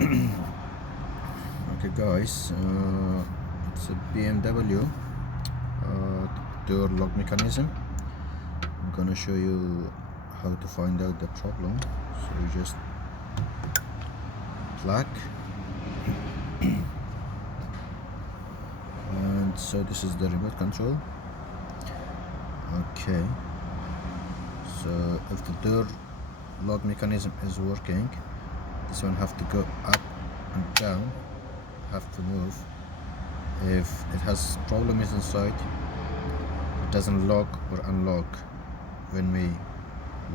Okay guys, it's a BMW door lock mechanism. I'm gonna show you how to find out the problem. So you just plug, and so this is the remote control. Okay, so if the door lock mechanism is working, this one have to go up and down, have to move. If it has problems inside, it doesn't lock or unlock when we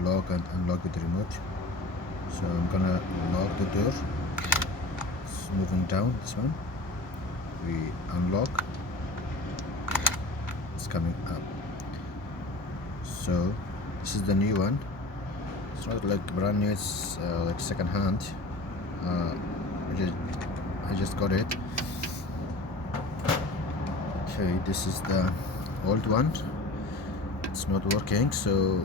lock and unlock with the remote. So I'm gonna lock the door. It's moving down, this one. We unlock, it's coming up. So this is the new one. It's not like brand new, it's like second hand. I just got it. Okay, this is the old one. It's not working, so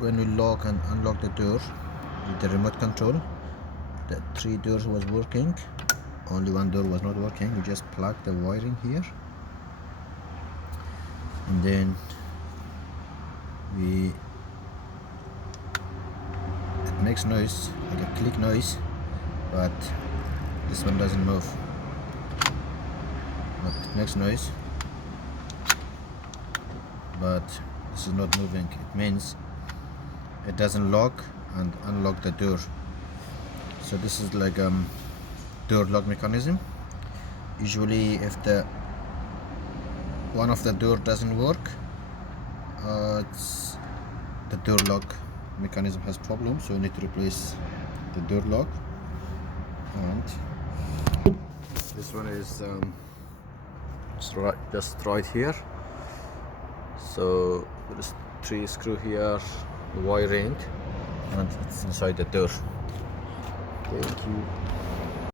when we lock and unlock the door with the remote control, the 3 doors was working, only 1 door was not working. We just plug the wiring here, and then it makes noise, like a click noise, but this one doesn't move. It makes noise, but this is not moving. It means it doesn't lock and unlock the door. So this is like door lock mechanism. Usually if the one of the door doesn't work, it's the door lock mechanism has problem, so we need to replace the door lock. And this one is just right here. So there's 3 screw here, the wiring, and it's inside the door. Thank you.